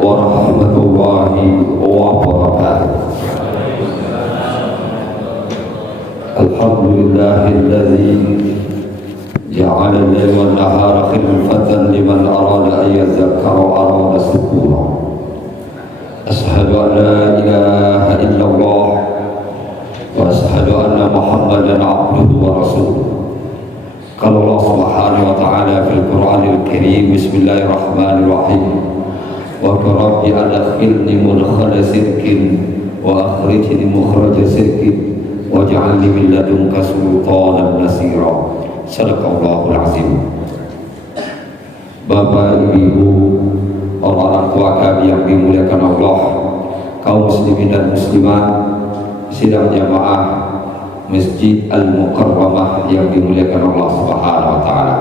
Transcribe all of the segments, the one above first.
warahmatullahi wabarakatuh. Alhamdulillahilladzi ja'ala al-laila wan-nahara khilfatan liman arada an yadhakkara wa arada shukura. Ashhadu an la ilaha illallah wa ashhadu anna Muhammadan abduhu wa rasuluh. Qala Allah Subhanahu wa ta'ala fil Qur'anil Karim, bismillahirrahmanirrahim. Wa rabbi adkhilni mudkhala sidqin wa akhrijni mukhraja sidqin waj'alni min ladunka sultanan nasira. Sadaqallahul azim. Bapak, Ibu, orang tua kami yang dimuliakan Allah, kaum muslimin dan muslimat, sidang jamaah Masjid Al-Mukarramah yang dimuliakan Allah Subhanahu wa taala.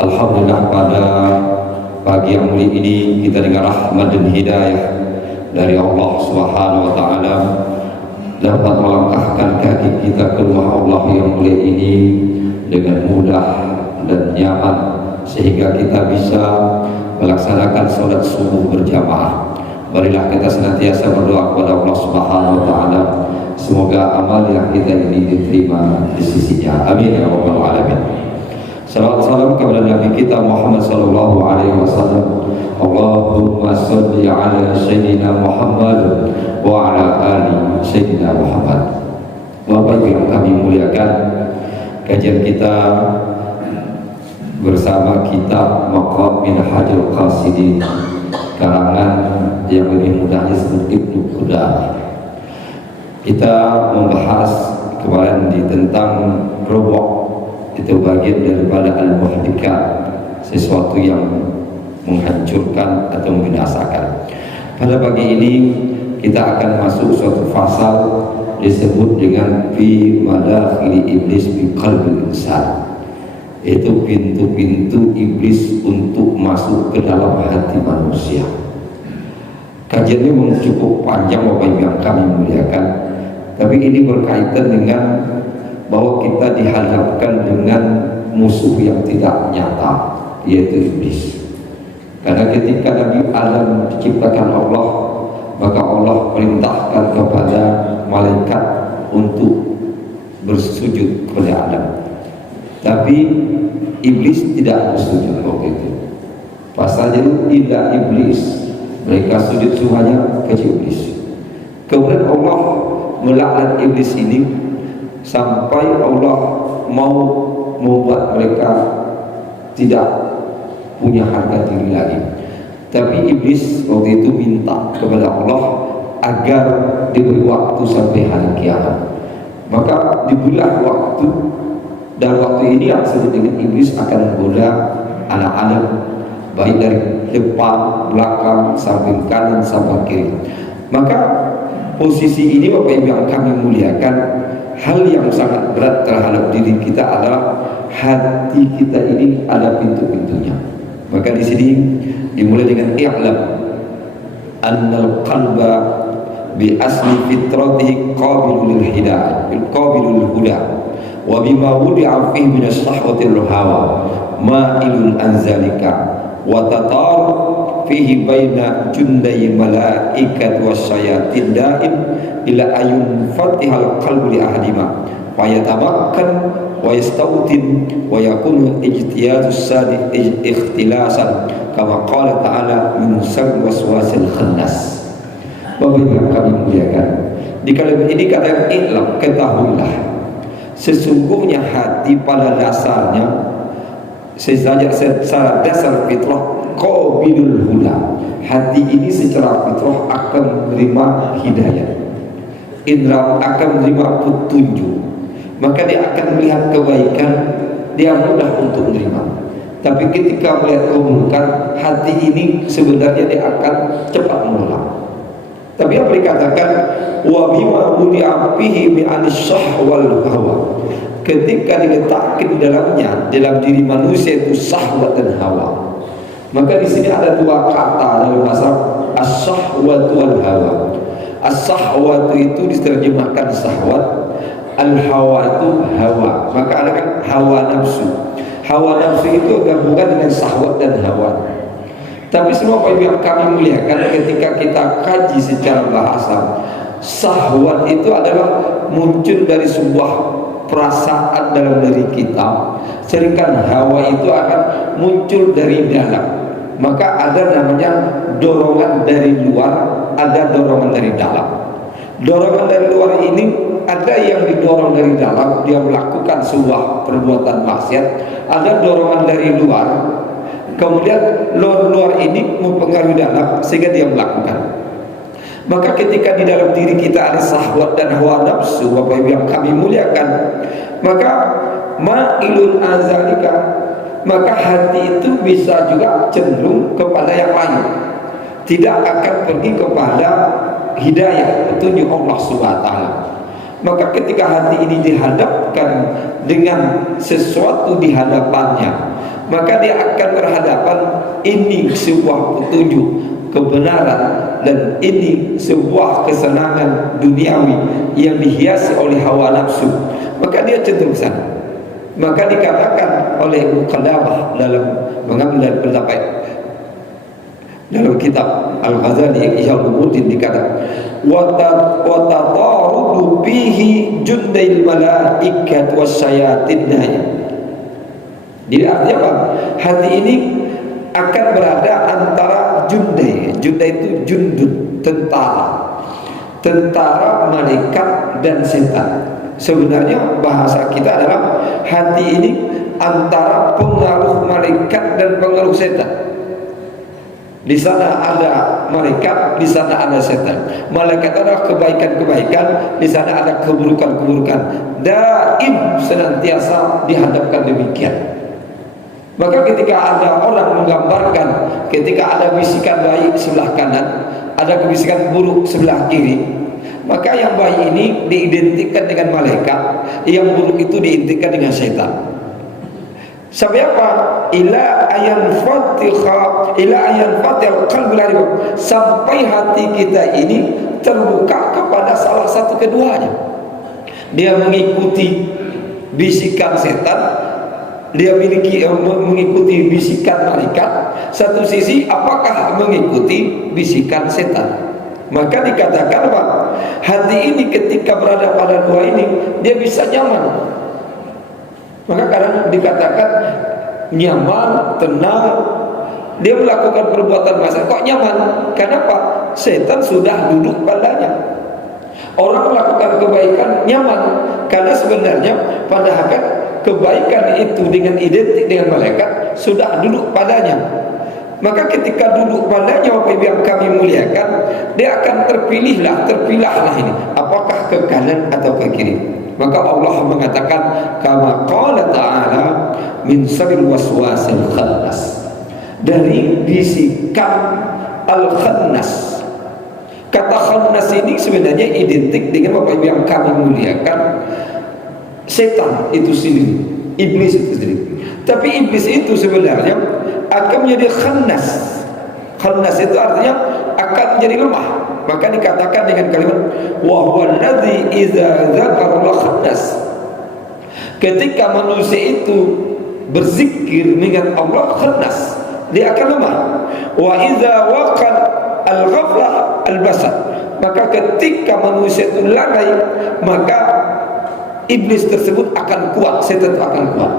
Alhamdulillah, pada pagi yang mulia ini kita dengan rahmat dan hidayah dari Allah Subhanahu wa taala dapat melangkahkan kaki kita ke rumah Allah yang mulia ini dengan mudah dan nyaman, sehingga kita bisa melaksanakan salat subuh berjamaah. Marilah kita senantiasa berdoa kepada Allah Subhanahu wa taala, semoga amal yang kita ini diterima di sisinya. Amin ya rabbal alamin. Salawat salam kepada Nabi kita Muhammad sallallahu alaihi wasallam. Allahumma shalli ala sayyidina Muhammad wa ala ali sayyidina Muhammad. Bapak Ibu yang kami muliakan, kajian kita bersama kitab Maqam Minhajul Qasidin karangan yang lebih mudah disebut Ibnu Qudamah. Kita membahas kemarin tentang rubuk, itu bagian daripada al-muhlikat, sesuatu yang menghancurkan atau membinasakan. Pada pagi ini kita akan masuk suatu fasal disebut dengan fi madakhili iblis fi qalbil insan, yaitu pintu-pintu iblis untuk masuk ke dalam hati manusia. Kajian ini cukup panjang Bapak Ibu yang kami muliakan, tapi ini berkaitan dengan bahwa kita dihadapkan dengan musuh yang tidak nyata, yaitu iblis. Karena ketika Nabi Adam diciptakan Allah, maka Allah perintahkan kepada malaikat untuk bersujud kepada Adam. Tapi iblis tidak bersujud waktu itu. Pasalnya tidak iblis, mereka sujud semuanya kecuali iblis. Kemudian Allah melaknat iblis ini sampai Allah mau membuat mereka tidak punya harga diri lagi. Tapi iblis waktu itu minta kepada Allah agar diberi waktu sampai hari kiamat. Maka diberilah waktu, dan waktu ini yang disebut dengan iblis akan menggoda anak Adam, baik dari depan, belakang, samping kanan, samping kiri. Maka posisi ini Bapak Ibu yang kami muliakan, hal yang sangat berat terhadap diri kita adalah hati kita ini ada pintu-pintunya. Maka di sini dimulai dengan i'lam annal qalba bi asli fitratihi qabilul hidayah, qabilul huda, wa bima wudi'a fihi min as-sahwatil hawa ma'ilun anzalika wa tatar fihi baina junday malaikat wasyayatin da'in ila ayun fatihal qalbu li ahadima wa yatamakkan wa yastautin wa yakunu ijtiyadus sadiq ikhtilasan kama qala ta'ala min syarri waswasil khannas. Bapak yang kami muliakan, di kalimat ini kata i'lam, ketahuilah sesungguhnya hati pada dasarnya secara dasar fitrah qabilul huda. Hati ini secara fitrah akan menerima hidayah, indra akan menerima petunjuk, maka dia akan melihat kebaikan, dia mudah untuk menerima. Tapi ketika melihat kemungkaran, hati ini sebenarnya dia akan cepat menolak. Tapi apa dikatakan wa bima wudi'a fihi min as-sahwal hawa, ketika diletakkan dalamnya, dalam diri manusia itu syahwat dan hawa. Maka di sini ada dua kata dalam bahasa as-sahwat wal hawa. As-sahwat itu diterjemahkan syahwat, al-hawa itu hawa. Maka ada kan hawa nafsu. Hawa nafsu itu gabungan dengan syahwat dan hawa. Tapi semua Bapak Ibu yang kami muliakan, ketika kita kaji secara bahasa, syahwat itu adalah muncul dari sebuah perasaan dalam diri kita, sedangkan hawa itu akan muncul dari dalam. Maka ada namanya dorongan dari luar, ada dorongan dari dalam. Dorongan dari luar ini ada yang didorong dari dalam, dia melakukan sebuah perbuatan maksiat. Ada dorongan dari luar, kemudian luar ini mempengaruhi dalam sehingga dia melakukan. Maka ketika di dalam diri kita ada syahwat dan hawa nafsu, Bapak Ibu yang kami muliakan, maka ma'ilun azalika, maka hati itu bisa juga cenderung kepada yang lain, tidak akan pergi kepada hidayah, petunjuk Allah SWT. Maka ketika hati ini dihadapkan dengan sesuatu di hadapannya, maka dia akan berhadapan, ini sebuah petunjuk kebenaran, dan ini sebuah kesenangan duniawi yang dihiasi oleh hawa nafsu, maka dia cenderung sana. Maka dikatakan oleh Muqaddamah dalam mengambil dari pendapat dalam kitab Al-Ghazali Ihya Ulumuddin, dikatakan wa tatarudu bihi jundail malaikat wasyayatin. Jadi artinya apa? Hati ini akan berada antara jundai. Jundai itu jundud, tentara malaikat dan setan. Sebenarnya bahasa kita adalah hati ini antara pengaruh malaikat dan pengaruh setan. Di sana ada malaikat, di sana ada setan. Malaikat adalah kebaikan-kebaikan, di sana ada keburukan-keburukan. Daim senantiasa dihadapkan demikian. Maka ketika ada orang menggambarkan, ketika ada bisikan baik sebelah kanan, ada bisikan buruk sebelah kiri, maka yang baik ini diidentikan dengan malaikat, yang buruk itu diidentikan dengan setan. Sampai apa? Ila ayan fatihal qalbil arif, sampai hati kita ini terbuka kepada salah satu keduanya. Dia mengikuti bisikan setan, dia mengikuti bisikan malaikat. Satu sisi apakah mengikuti bisikan setan? Maka dikatakan apa? Hati ini ketika berada pada dua ini, dia bisa nyaman. Maka kadang dikatakan nyaman, tenang, dia melakukan perbuatan maksiat kok nyaman. Kenapa? Setan sudah duduk padanya. Orang melakukan kebaikan nyaman, karena sebenarnya pada hakikat kebaikan itu dengan identik dengan malaikat sudah duduk padanya. Maka ketika duduk padanya, Bapak Ibu yang kami muliakan, dia akan terpilahlah ini, apakah ke kanan atau ke kiri. Maka Allah mengatakan, kama qala ta'ala min syarril waswasil khannas, dari bisikan al-khannas. Kata khannas ini sebenarnya identik dengan Bapak Ibu yang kami muliakan, setan itu sendiri, iblis itu sendiri. Tapi iblis itu sebenarnya akan menjadi khannas. Khannas itu artinya akan menjadi lemah. Maka dikatakan dengan kalimat wa huwa alladzi idza dzakara khannas. Ketika manusia itu berzikir mengingat Allah, khannas, dia akan lemah. Wa idza waqal al-ghaflah al-basar. Maka ketika manusia itu lalai, maka iblis tersebut akan kuat, setan itu akan kuat.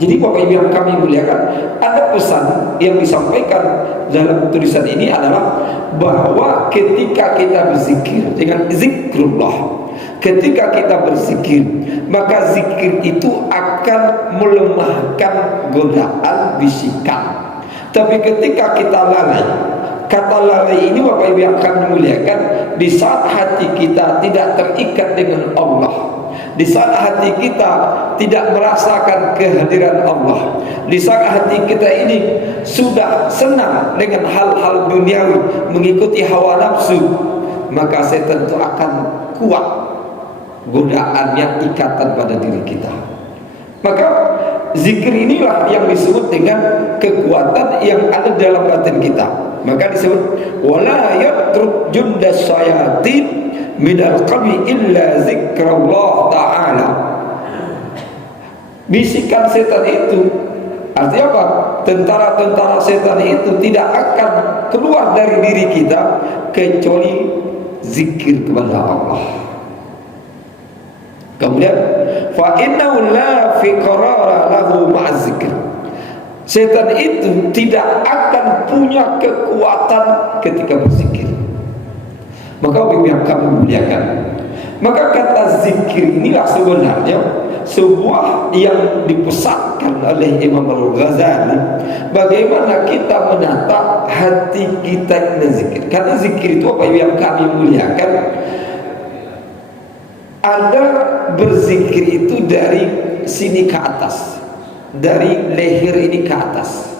Jadi Bapak Ibu yang kami muliakan, ada pesan yang disampaikan dalam tulisan ini adalah bahwa ketika kita berzikir dengan zikrullah, ketika kita berzikir, maka zikir itu akan melemahkan godaan bisikan. Tapi ketika kita lalai, kata lalai ini Bapak Ibu yang kami muliakan, di saat hati kita tidak terikat dengan Allah, di saat hati kita tidak merasakan kehadiran Allah, di saat hati kita ini sudah senang dengan hal-hal duniawi, mengikuti hawa nafsu, maka setan itu akan kuat godaannya, ikatan pada diri kita. Maka zikir inilah yang disebut dengan kekuatan yang ada dalam batin kita. Maka disebut wala yatruk jundas syayatin minal qalbi illa zikrullah ta'ala. Bisikan setan itu Artinya apa? Tentara-tentara setan itu tidak akan keluar dari diri kita kecuali zikir kepada Allah. Kemudian fa innahu la fiqrara lahu ma'az zikr. Setan itu tidak akan punya kekuatan ketika berzikir. Maka yang kami muliakan, maka kata zikir inilah sebenarnya sebuah yang dipesatkan oleh Imam Al-Ghazali, bagaimana kita menata hati kita dengan zikir. Karena zikir itu apa yang kami muliakan, ada berzikir itu dari sini ke atas, dari leher ini ke atas.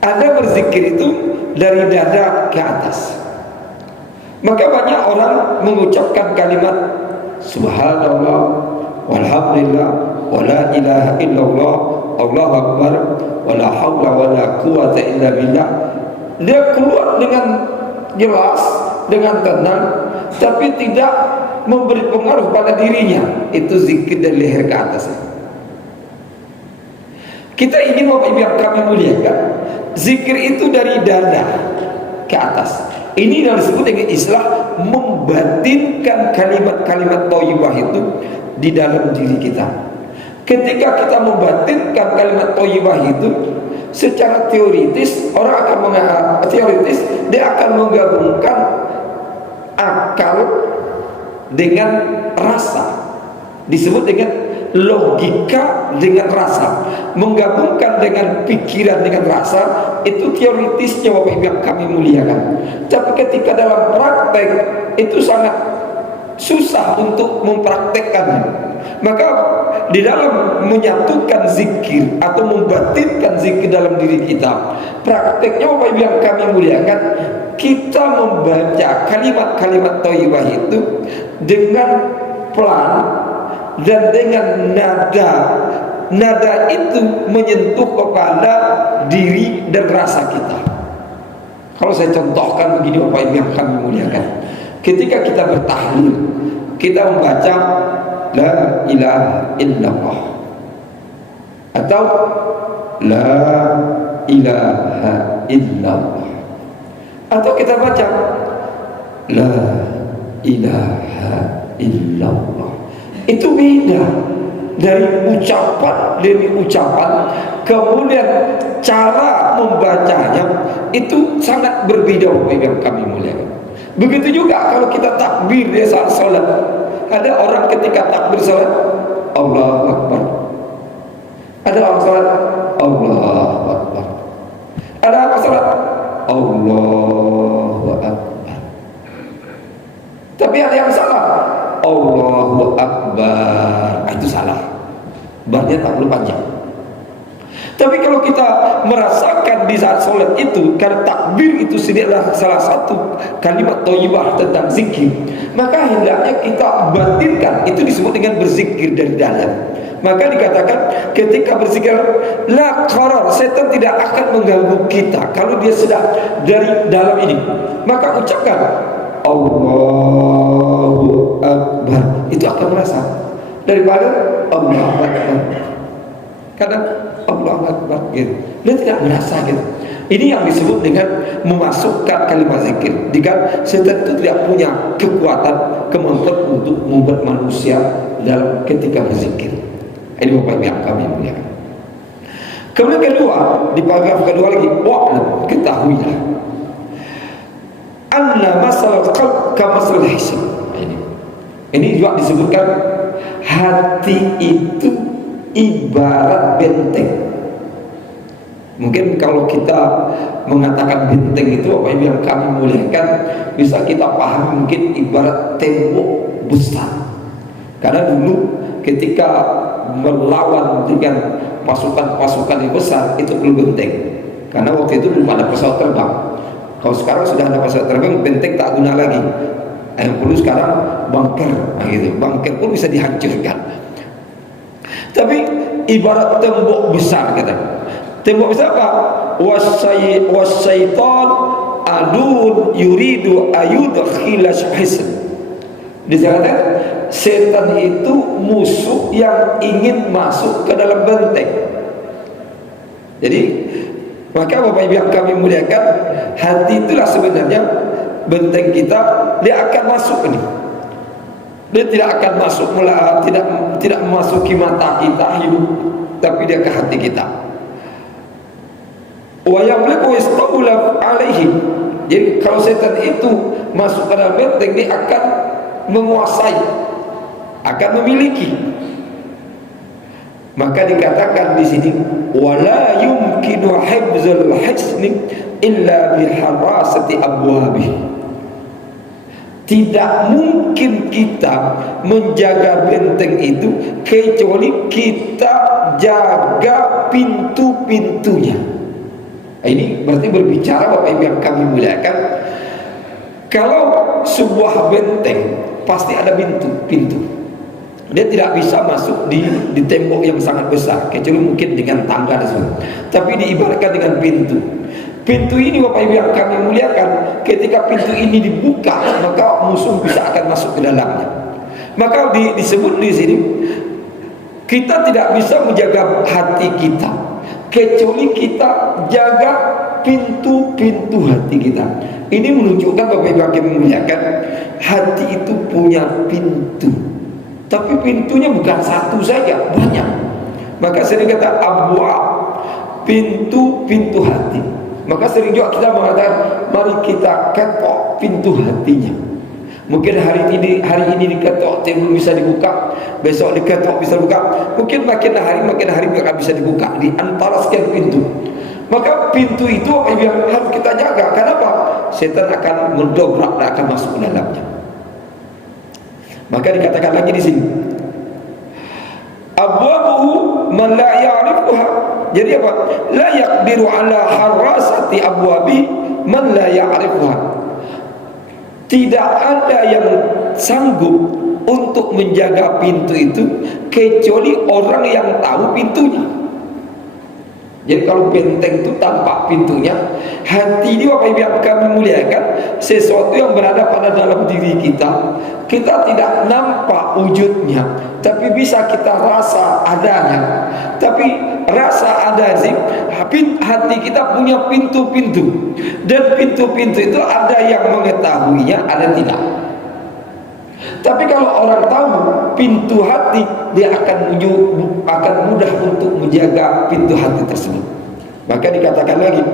Ada berzikir itu dari dada ke atas. Maka banyak orang mengucapkan kalimat subhanallah walhamdulillah wala ilaha illallah Allahu akbar wala haula wala quwata illa billah. Dia keluar dengan jelas, dengan tenang, tapi tidak memberi pengaruh pada dirinya. Itu zikir dari leher ke atas. Kita ingin Bapak Ibu yang kami muliakan, zikir itu dari dada ke atas. Ini yang disebut dengan istilah membatinkan kalimat-kalimat thayyibah itu di dalam diri kita. Ketika kita membatinkan kalimat thayyibah itu, secara teoritis orang akan dia akan menggabungkan akal dengan rasa. Disebut dengan logika dengan rasa, menggabungkan dengan pikiran dengan rasa. Itu teoritisnya Bapak Ibu yang kami muliakan. Tapi ketika dalam praktek itu sangat susah untuk mempraktekkannya. Maka di dalam menyatukan zikir atau membatinkan zikir dalam diri kita, prakteknya Bapak Ibu yang kami muliakan, kita membaca kalimat-kalimat thayyibah itu dengan pelan dan dengan nada itu menyentuh kepada diri dan rasa kita. Kalau saya contohkan begini Bapak Ibu yang kami muliakan, ketika kita bertahlil, kita membaca la ilaha illallah atau la ilaha illallah, atau kita baca la ilaha illallah. Itu beda dari ucapan demi ucapan, kemudian cara membacanya itu sangat berbeda yang kami muliakan. Begitu juga kalau kita takbir di saat salat. Ada orang ketika takbir salat Allahu Akbar, ada orang salat Allahu Akbar, ada orang salat Allahu Akbar. Tapi ada yang salah Allahu Akbar, itu salah. Barnya tak perlu panjang. Tapi kalau kita merasakan di saat sholat itu, karena takbir itu sendiri adalah salah satu kalimat thayyibah tentang zikir, maka hendaknya kita batinkan. Itu disebut dengan berzikir dari dalam. Maka dikatakan ketika berzikir la qarar, setan tidak akan mengganggu kita kalau dia sedang dari dalam ini. Maka ucapkan Allahu Akbar, itu akan merasa daripada Allahu Akbar. Kadang Allahu Akbar gitu, dia tidak merasa gitu. Ini yang disebut dengan memasukkan kalimat zikir. Jika setan itu tidak punya kekuatan, kemampuan untuk membuat manusia dalam ketika berzikir. Ini Bapak yang kami muliakan. Kemudian kedua, di paragraf kedua lagi, wa'lam, ketahuilah anna masalah qalb ka masalah hisab. Ini juga disebutkan hati itu ibarat benteng. Mungkin kalau kita mengatakan benteng itu apa yang kami muliakan, bisa kita paham mungkin ibarat tembok besar. Karena dulu ketika melawan dengan pasukan-pasukan yang besar itu perlu benteng. Karena waktu itu belum ada pesawat terbang. Kalau sekarang sudah ada pesawat terbang, benteng tak guna lagi. Yang perlu sekarang bunker, gitu. Bunker pun bisa dihancurkan. Tapi ibarat tembok besar kata. Tembok besar apa? Wasyaitan adun yuridu ayudkhila hisn. Disebutkan setan itu musuh yang ingin masuk ke dalam benteng. Jadi maka Bapak Ibu yang kami muliakan, hati itulah sebenarnya benteng kita. Dia akan masuk ini. Dia tidak akan masuk tidak memasuki mata kita hidup, tapi dia ke hati kita. Wa yamliku yastawla alaihi. Jadi kalau setan itu masuk ke dalam benteng, dia akan menguasai, akan memiliki. Maka dikatakan di sini, wala yumkinu hifzul hisni illa biharasati abwabih. Tidak mungkin kita menjaga benteng itu kecuali kita jaga pintu-pintunya. Ini berarti berbicara Bapak Ibu yang kami muliakan, kalau sebuah benteng pasti ada pintu. Dia tidak bisa masuk di tembok yang sangat besar, kecuali mungkin dengan tangga dan sebagainya. Tapi diibaratkan dengan pintu. Pintu ini Bapak Ibu yang kami muliakan, ketika pintu ini dibuka, maka musuh bisa akan masuk ke dalamnya. Maka disebut di sini, kita tidak bisa menjaga hati kita kecuali kita jaga pintu-pintu hati kita. Ini menunjukkan Bapak Ibu yang kami muliakan, hati itu punya pintu. Tapi pintunya bukan satu saja, banyak. Maka sering kata abwab, pintu-pintu hati. Maka sering juga kita mengatakan, mari kita ketok pintu hatinya. Mungkin hari ini diketok, belum bisa dibuka. Besok diketok bisa buka. Mungkin makin hari akan bisa dibuka di antara sekian pintu. Maka pintu itu yang harus kita jaga. Kenapa? Setan akan mendobrak dan akan masuk ke dalamnya. Maka dikatakan lagi di sini, abwabuhu man la ya'rifuha. Jadi apa? La yaqdiru ala harasati abwabi man la ya'rifuha. Tidak ada yang sanggup untuk menjaga pintu itu kecuali orang yang tahu pintunya. Jadi kalau benteng itu tampak pintunya, hati ini Bapak Ibu yang kami muliakan, sesuatu yang berada pada dalam diri kita, kita tidak nampak wujudnya, tapi bisa kita rasa adanya. Tapi rasa ada sih, hati kita punya pintu-pintu, dan pintu-pintu itu ada yang mengetahuinya, ada tidak. Tapi kalau orang tahu pintu hati, dia akan mudah untuk menjaga pintu hati tersebut. Maka dikatakan lagi,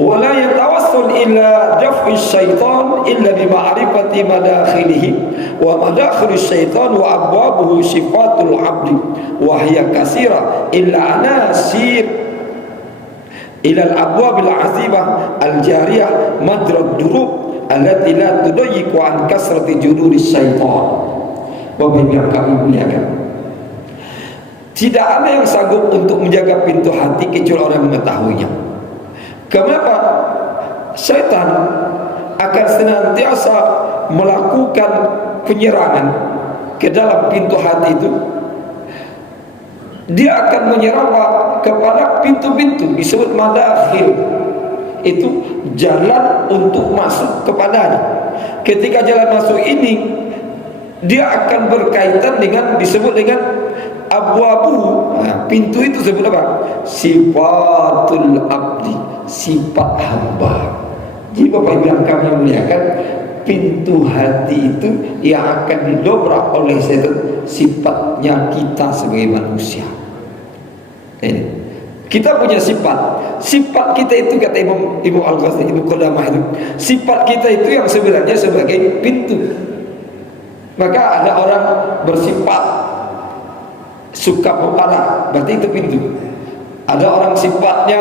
wala yatawassul illa daf'i syaitan illa bi ma'rifati madakhilihi wa madakhilis syaitan wa abwabuhu sifatul 'abdi wa hiya katsira illa anasir ila al-abwab al-'azimah al-jariyah madrad durub allati la tudayyiqu an kasrati juduris syaitan. Bapak Ibu yang kami muliakan, tidak ada yang sanggup untuk menjaga pintu hati kecuali orang yang mengetahuinya. Kenapa? Syaitan akan senantiasa melakukan penyerangan ke dalam pintu hati itu. Dia akan menyerang kepada pintu-pintu, disebut madakhil. Itu jalan untuk masuk kepadanya. Ketika jalan masuk ini, dia akan berkaitan dengan disebut dengan abwabu. Nah, pintu itu sebut apa? Sifatul abdi, sifat hamba. Jadi Bapak Ibu yang kami muliakan, pintu hati itu yang akan didobrak oleh setan, sifatnya kita sebagai manusia. Ini kita punya sifat kita itu, kata Imam Al-Ghazali, Ibnu Qudamah itu, sifat kita itu yang sebenarnya sebagai pintu. Maka ada orang bersifat suka memarah, berarti itu pintu. Ada orang sifatnya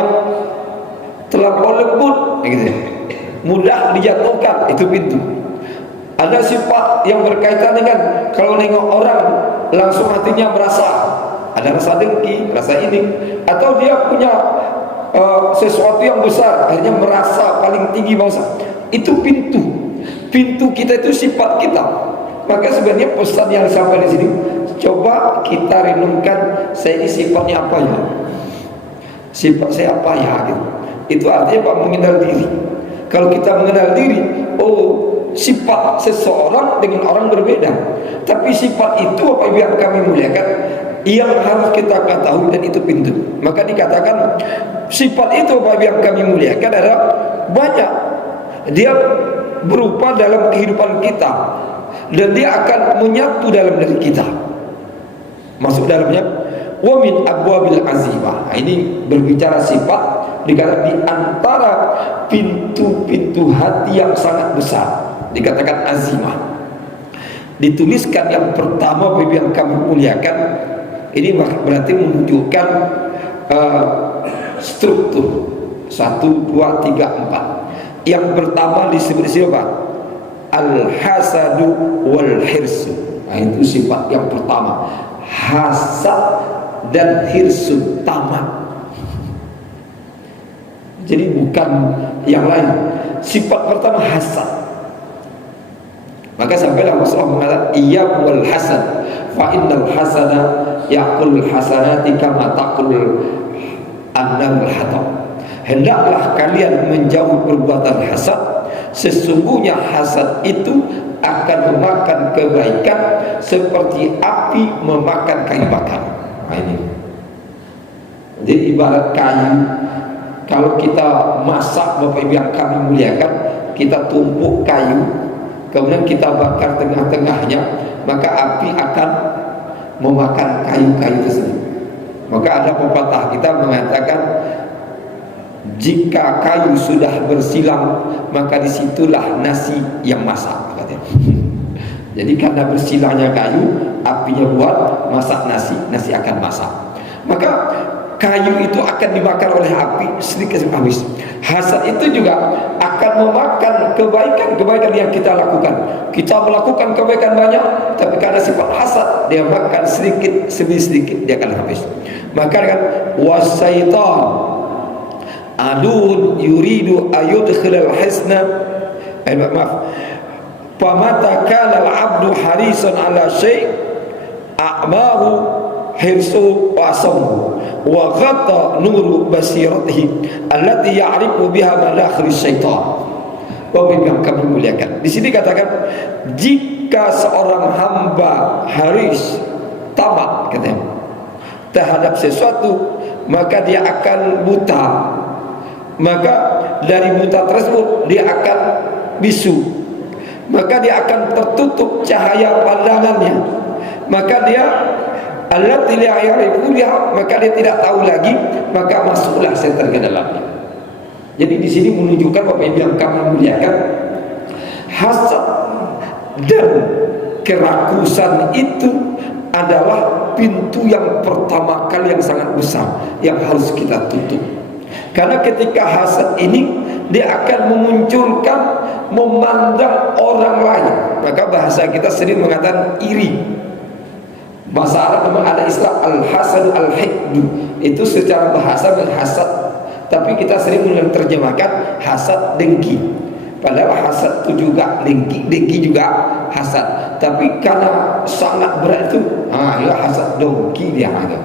terlampau lembut, gitu ya, mudah dijatuhkan, itu pintu. Ada sifat yang berkaitan dengan kalau nengok orang langsung hatinya merasa ada rasa dengki, rasa ini, atau dia punya sesuatu yang besar, akhirnya merasa paling tinggi bangsa. Itu pintu. Pintu kita itu sifat kita. Maka sebenarnya pesan yang sampai di sini, coba kita renungkan, saya ini sifatnya apa ya? Sifat saya apa ya? Gitu. Itu artinya Pak, mengenal diri. Kalau kita mengenal diri, sifat seseorang dengan orang berbeda. Tapi sifat itu Bapak Ibu yang kami muliakan, yang harus kita ketahui, dan itu pintu. Maka dikatakan sifat itu Bapak yang kami muliakan adalah banyak. Dia berupa dalam kehidupan kita, dan dia akan menyatu dalam diri kita, masuk dalamnya. Wa min abwabil azimah. Ini berbicara sifat, dikatakan di antara pintu-pintu hati yang sangat besar, dikatakan azimah. Dituliskan yang pertama Bapak yang kami muliakan. Ini berarti menunjukkan struktur 1, 2, 3, 4. Yang pertama disebut siapa? Al-hasadu wal hirsu. Nah, itu sifat yang pertama, hasad dan hirsu, tamak. Jadi bukan yang lain. Sifat pertama hasad. Maka sampailah Rasulullah mengatakan iyyakul hasad fa innal hasada yaqul hasanati kama taqul annal hatab. Hendaklah kalian menjauhi perbuatan hasad. Sesungguhnya hasad itu akan memakan kebaikan seperti api memakan kayu bakar. Nah, ini jadi ibarat kayu. Kalau kita masak, Bapak Ibu yang kami muliakan, kita tumpuk kayu, kemudian kita bakar tengah-tengahnya, maka api akan memakan kayu-kayu tersebut. Maka ada pepatah kita mengatakan, jika kayu sudah bersilang, maka disitulah nasi yang masak, katanya. Jadi karena bersilangnya kayu, apinya buat masak nasi, nasi akan masak. Maka kayu itu akan dibakar oleh api sedikit habis. Hasad itu juga akan memakan kebaikan yang kita lakukan. Kita melakukan kebaikan banyak, tapi karena sifat hasad, dia makan sedikit demi sedikit, dia akan habis. Maka kan wasyaitan adun yuridu ayudkhilal hisna, maaf, famata kana al-abdu harisan ala syai' a'mahu hirsu wa asamu wa ghata nuru basiratihi allati ya'rifu biha madakhil syaitan. Bapak yang kami muliakan, di sini katakan jika seorang hamba haris, tamak katanya terhadap sesuatu, maka dia akan buta. Maka dari buta tersebut dia akan bisu, maka dia akan tertutup cahaya pandangannya, maka dia allati la ya'rifu biha, maka dia tidak tahu lagi, maka masuklah setan ke dalamnya. Jadi di sini menunjukkan Bapak Ibu yang kami muliakan, hasad dan kerakusan itu adalah pintu yang pertama kali yang sangat besar yang harus kita tutup. Karena ketika hasad ini, dia akan memunculkan memandang orang lain. Maka bahasa kita sering mengatakan iri. Bahasa Arab memang ada istilah al-hasad al-hiqdu. Itu secara bahasa menghasad, tapi kita sering menerjemahkan hasad dengki. Padahal hasad itu juga dengki juga hasad. Tapi karena sangat berat itu, ya hasad dengki dia ada.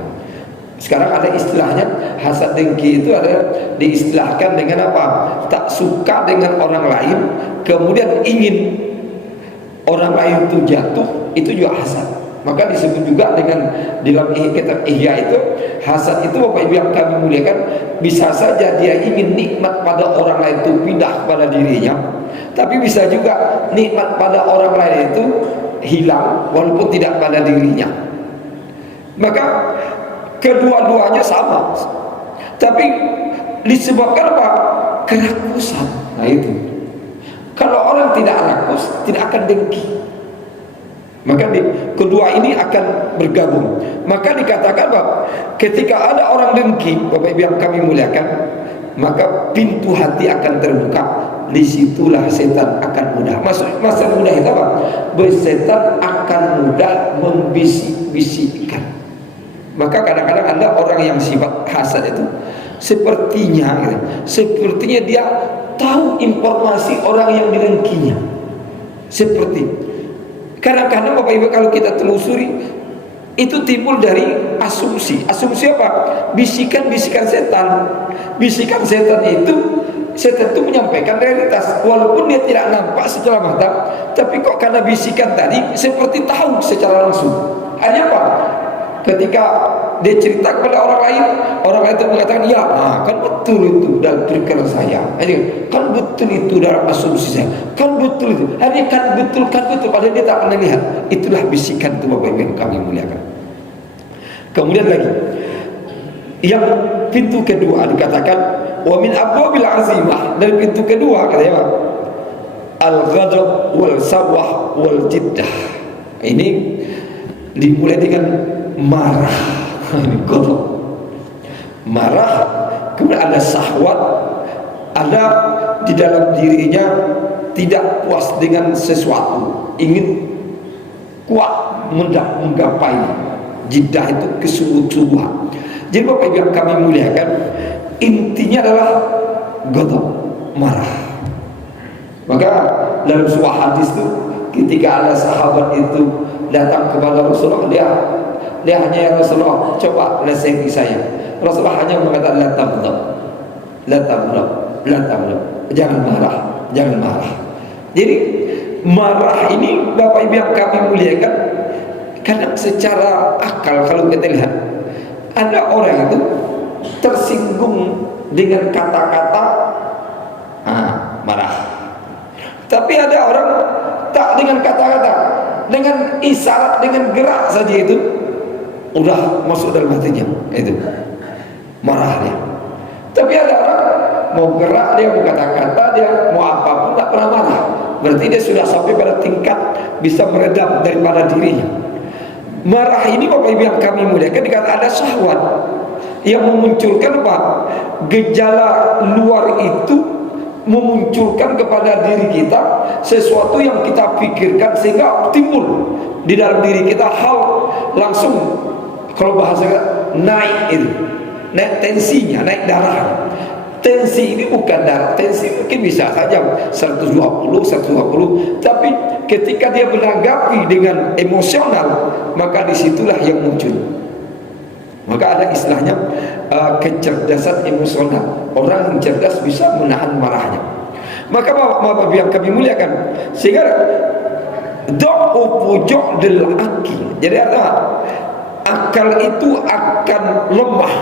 Sekarang ada istilahnya hasad dengki, itu ada diistilahkan dengan apa? Tak suka dengan orang lain, kemudian ingin orang lain itu jatuh, itu juga hasad. Maka disebut juga dengan dalam kitab Ihya itu, hasad itu Bapak Ibu yang kami muliakan, bisa saja dia ingin nikmat pada orang lain itu pindah pada dirinya, tapi bisa juga nikmat pada orang lain itu hilang walaupun tidak pada dirinya. Maka kedua-duanya sama, tapi disebabkan apa? Kerakusan. Nah itu, kalau orang tidak rakus, tidak akan dengki. Maka kedua ini akan bergabung. Maka dikatakan bahwa ketika ada orang dengki, Bapak Ibu yang kami muliakan, maka pintu hati akan terbuka. Disitulah setan akan mudah masuk. Masa mudah itu apa? Setan akan mudah membisik-bisikkan. Maka kadang-kadang ada orang yang sifat hasad itu sepertinya dia tahu informasi orang yang didengkinya. Seperti kadang-kadang Bapak Ibu kalau kita telusuri, itu timbul dari asumsi. Asumsi apa? Bisikan-bisikan setan. Bisikan setan itu menyampaikan realitas, walaupun dia tidak nampak secara mata, tapi kok karena bisikan tadi seperti tahu secara langsung. Hanya apa? ketika dia cerita kepada orang lain itu mengatakan, ya, kan betul itu dalam pikiran saya, kan betul itu dalam asumsi saya, kan betul itu, kan betul, padahal dia tak pernah lihat. Itulah bisikan itu Bapak Ibu yang kami muliakan. Kemudian lagi, yang pintu kedua dikatakan, wa min abwabil azimah, dari pintu kedua katanya al-ghadab wal sawah wal jiddah. Ini dimulai dengan marah. Ghadab, marah, kemudian ada syahwat, ada di dalam dirinya tidak puas dengan sesuatu, ingin kuat menggapai. Jiddah itu kesungguh-sungguhan. Jadi Bapak Ibu yang kami muliakan, intinya adalah ghadab, marah. Maka dalam sebuah hadis itu, ketika ada sahabat itu datang kepada Rasulullah, dia hanya, ya Rasulullah, coba nasihati saya. Rasulullah hanya mengatakan, la tabdab, jangan marah. Jadi marah ini Bapak Ibu yang kami muliakan, kadang secara akal kalau kita lihat, ada orang itu tersinggung dengan kata-kata, marah. Tapi ada orang tak dengan kata-kata, dengan isyarat, dengan gerak saja itu udah masuk dalam hatinya, itu marah dia. Tapi ada orang mau gerak, dia mau kata-kata, dia mau apapun tak pernah marah. Berarti dia sudah sampai pada tingkat bisa meredam daripada dirinya. Marah ini Bapak Ibu yang kami muliakan, dikatakan ada syahwat yang memunculkan apa? Gejala luar itu memunculkan kepada diri kita sesuatu yang kita pikirkan, sehingga timbul di dalam diri kita hal langsung, kalau bahasa naik itu, naik tensinya, naik darah. Tensi ini bukan darah, tensi mungkin bisa saja 120, tapi ketika dia menanggapi dengan emosional, maka disitulah yang muncul. Maka ada istilahnya kecerdasan emosional. Orang yang cerdas bisa menahan marahnya. Maka Bapak yang kami muliakan, sehingga da'u ju'dil akil. Jadi artinya akal itu akan lemah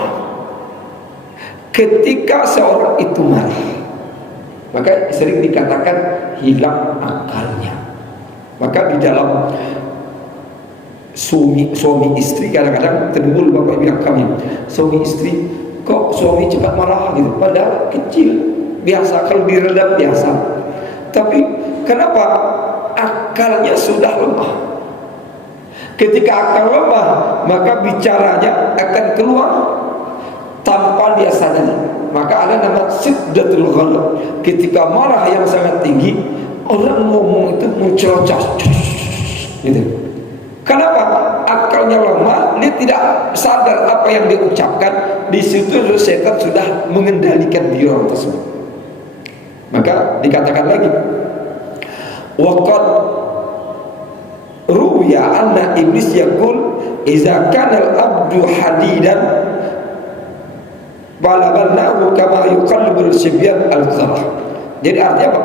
ketika seorang itu marah. Maka sering dikatakan hilang akalnya. Maka di dalam suami istri kadang-kadang timbul Bapak Ibu yang kami, suami istri, kok suami cepat marah gitu, padahal kecil, biasa, kalau diredam biasa. Tapi kenapa? Akalnya sudah lemah. Ketika akal lemah, maka bicaranya akan keluar tanpa dia sadari. Maka ada nama siddatul ghadab. Ketika marah yang sangat tinggi, orang ngomong itu mencerocos gitu. Kenapa? Akalnya lemah, dia tidak sadar apa yang dia ucapkan. Di situ setan sudah mengendalikan diri orang tersebut. Maka dikatakan lagi, waqad ruya anna iblis yaqul idza kana al-abdu hadidan balabalnahu kama yuqallibul sibyan al-zarah. Jadi artinya apa?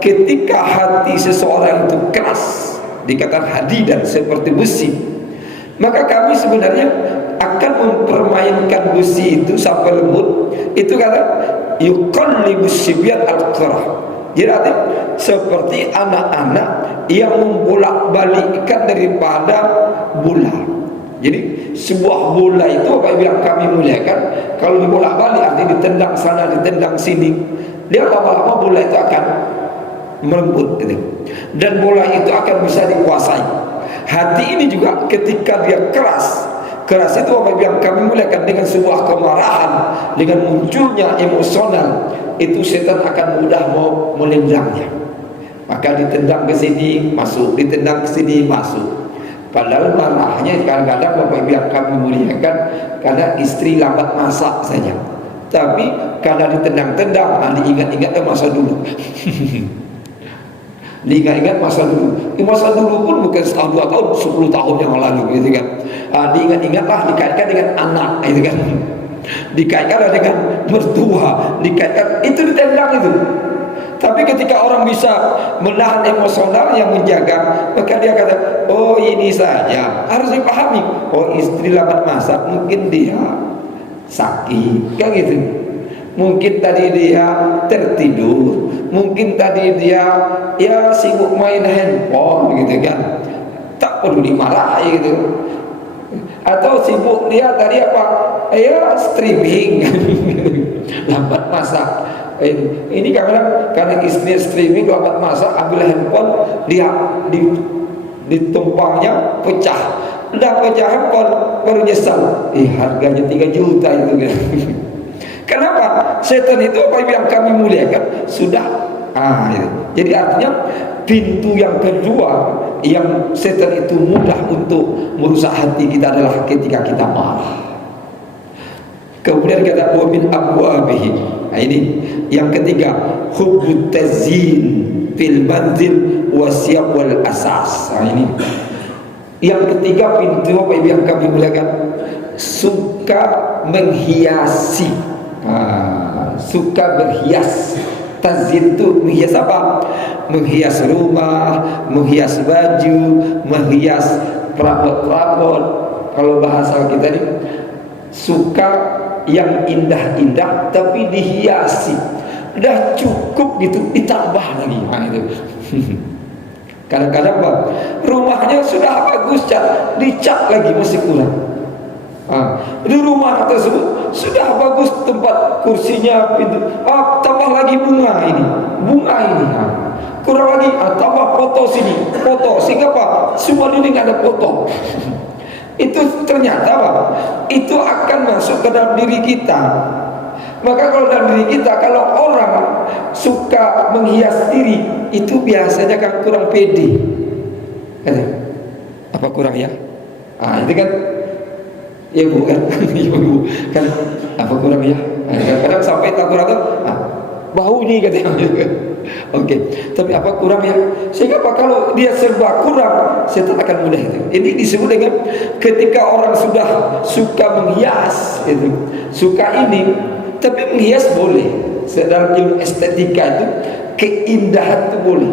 Ketika hati seseorang itu keras, dikatakan hadidan seperti besi, maka kami sebenarnya akan mempermainkan besi itu sampai lembut. Itu kata yuqallibus sibyan al-zarah. Jadi artinya seperti anak-anak yang membolak-balikkan daripada bola. Jadi sebuah bola itu apa yang kami muliakan, kalau dibolak-balik artinya ditendang sana, ditendang sini, dia lama-lama bola itu akan melembut gitu. Dan bola itu akan bisa dikuasai. Hati ini juga ketika dia keras itu apa yang kami muliakan, dengan sebuah kemarahan, dengan munculnya emosional, itu setan akan mudah mau menendangnya. Maka ditendang ke sini masuk, ditendang ke sini masuk. Padahal marahnya kadang-kadang Bapak Ibu yang kami muliakan karena istri lambat masak saja. Tapi karena ditendang-tendang, diingat-ingatnya masa dulu. Diingat-ingat masa dulu. Masa dulu pun bukan setahun, 2 tahun, 10 tahun yang lalu gitu kan. Diingat-ingatlah, dikaitkan dengan anak gitu kan. Dikaitkan dengan mertua, dikaitkan, itu ditendang itu. Tapi ketika orang bisa menahan emosional yang menjaga, maka dia kata, oh ini saja. Harus dipahami, oh istri lambat masak, mungkin dia sakit, kan gitu. Mungkin tadi dia tertidur, mungkin tadi dia ya sibuk main handphone gitu kan, tak perlu dimarahi gitu. Atau sibuk dia tadi apa? Ya streaming, lambat masak. Ini karena istri streaming lambat masak, ambil handphone, dia ditumpangnya pecah. Udah pecah handphone, baru nyesal. Harganya 3 juta itu kan. Kenapa? Setan itu apa yang kami muliakan sudah. Itu. Jadi artinya pintu yang kedua yang setan itu mudah untuk merusak hati kita adalah ketika kita marah. Kemudian kata wa min abwabihi. Nah, ini yang ketiga, hubbut tazyin fil manzil wasiyab wal asas. Nah, ini yang ketiga pintu apa yang kami mulakan, suka menghiasi. Suka berhias. Tazyin itu menghias apa? Menghias rumah, menghias baju, menghias perabot-perabot. Kalau bahasa kita ini suka yang indah-indah tapi dihiasi. Udah cukup gitu, ditambah lagi. Nah, itu. Kadang-kadang Pak, rumahnya sudah bagus, cat, dicat lagi masih kurang. Di rumah tersebut sudah bagus tempat kursinya, pintu, tambah lagi bunga ini, kurang lagi, tambah foto sini, foto, sehingga Pak, semua ini ada foto. Itu ternyata Pak, itu akan masuk ke dalam diri kita. Maka kalau dalam diri kita, kalau orang suka menghias diri, itu biasanya kan kurang pede. Apa kurang ya? Itu kan, ya Bu kan, ibu kan, apa kurang ya? Kadang-kadang sampai tak kurang tuh, bau ini katanya. Oke, tapi apa kurang ya? Sehingga apa kalau dia serba kurang, setan akan mudah itu. Ini disebut dengan ketika orang sudah suka menghias, itu suka ini, tapi menghias boleh. Dalam ilmu estetika itu keindahan itu boleh,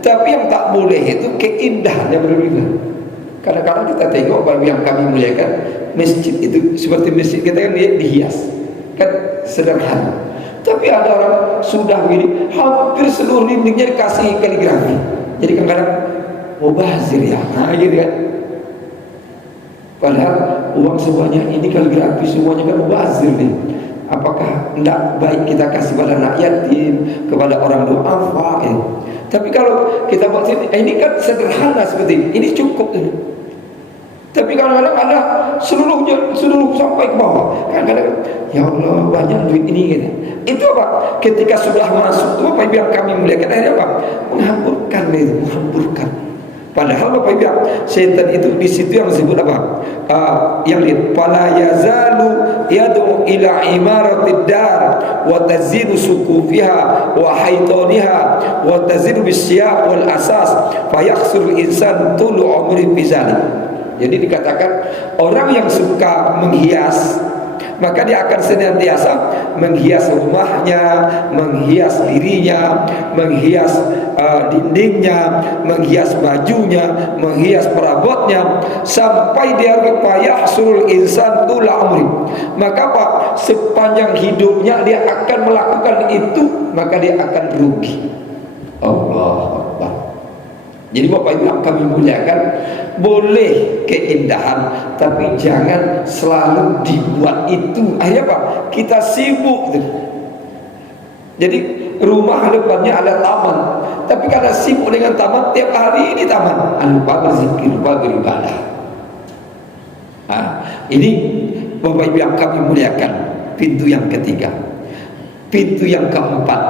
tapi yang tak boleh itu keindahan yang berlebihan. Kadang-kadang kita tengok kalau yang kami muliakan masjid itu seperti masjid kita kan dia dihias, kan sederhana. Tapi ada orang sudah begini, hampir seluruh dindingnya dikasih kaligrafi. Jadi kadang-kadang mubazir ya, gitu kan. Padahal uang semuanya ini kaligrafi semuanya kan mubazir nih. Apakah tidak baik kita kasih pada anak yatim, kepada orang duafa? Tapi kalau kita buat ini kan sederhana seperti ini cukup. Tapi kadang-kadang ada seluruh sampai ke bawah. Kadang-kadang ya Allah banyak duit ini gitu. Itu apa? Ketika sudah masuk itu apa yang kami muliakan akhirnya apa? Menghamburkan itu, menghamburkan. Padahal Bapak Ibu, setan itu di situ yang disebut apa? Yang lihat fala yazalu yad'u ila imaratid dar wa tazidu sukufiha wa haitaniha wa tazidu bisyaq wal asas fa yakhsuru insan tulu umri fi zalik. Jadi dikatakan orang yang suka menghias, maka dia akan senantiasa menghias rumahnya, menghias dirinya, menghias dindingnya, menghias bajunya, menghias perabotnya, sampai dia rupaya surul insan tula umri. Maka Pak, sepanjang hidupnya dia akan melakukan itu, maka dia akan rugi. Allah Akbar. Jadi Bapak Ibu yang kami muliakan, boleh keindahan, tapi jangan selalu dibuat itu. Akhirnya apa? Kita sibuk. Jadi rumah depannya ada taman, tapi karena sibuk dengan taman, tiap hari ini taman, lupa berzikir, lupa beribadah. Ini Bapak Ibu yang kami muliakan, pintu yang ketiga. Pintu yang keempat,